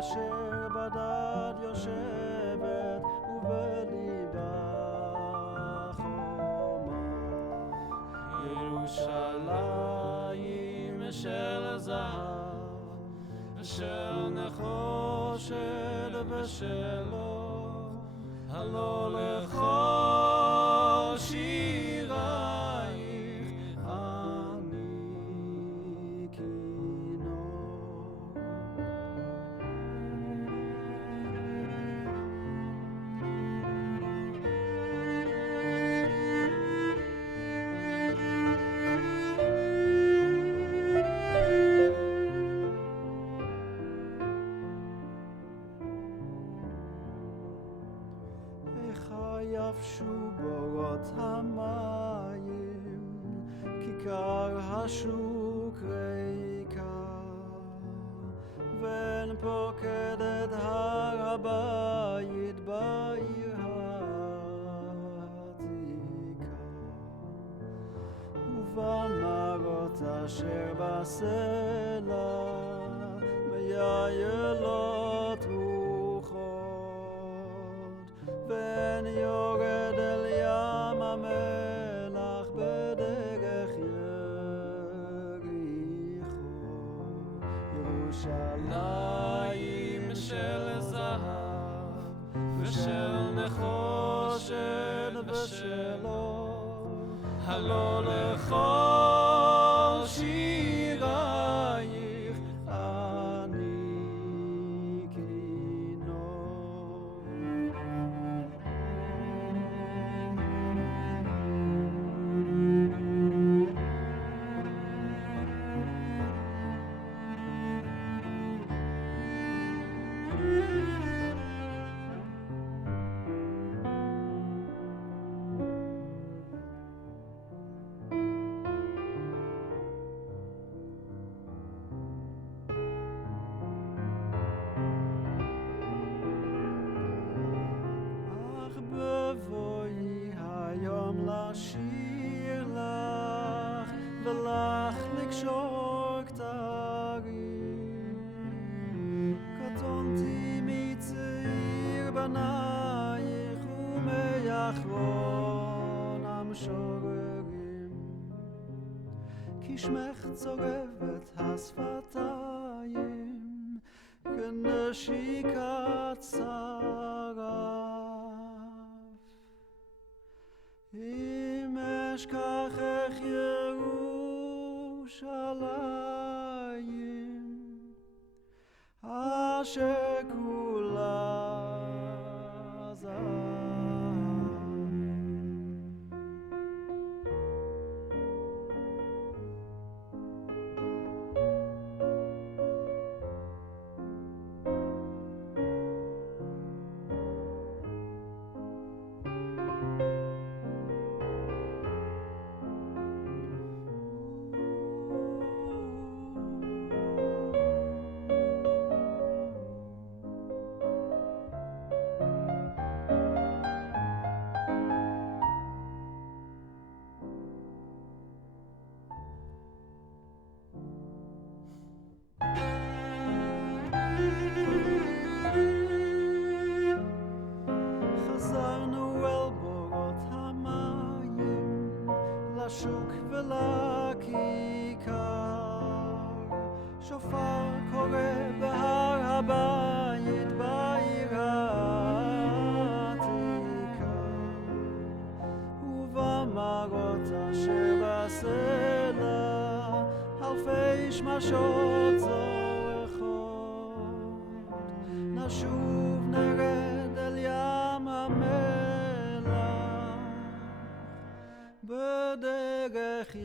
אשר בדד יושבת ובליבה חומה. ירושלים של זהב של נחושת ושלו, הלא לכל שירייך אני כינור. איך יבשו בורות המים, כיכר השוק ריקה, ואין פוקדת הר הבית בעיר העתיקה, ובנערות אשר בסלע מיילות רוחות, ואין יורד אל ים המלח בדרך יריחו. ירושלים של זהב ושל נחושת ושלו, הלא לכל שירייך אני כינור. בואי היום לשיר לך ולך לקשור כתרים, קטונתי מצעיר בנייך ומאחרון המשוררים, כי שמך צורבת השפתיים כנשיקת שרף. אם אשכחך ירושלים אשר כולה זהב. חזרנו אל בורות המים, לשוק ולכיכר, שופר קורא בהר הבית בעיר העתיקה, ובמראות אשר בסלע אלפי שמשות זורחות. נשוב נרד אל ים המלח בדרך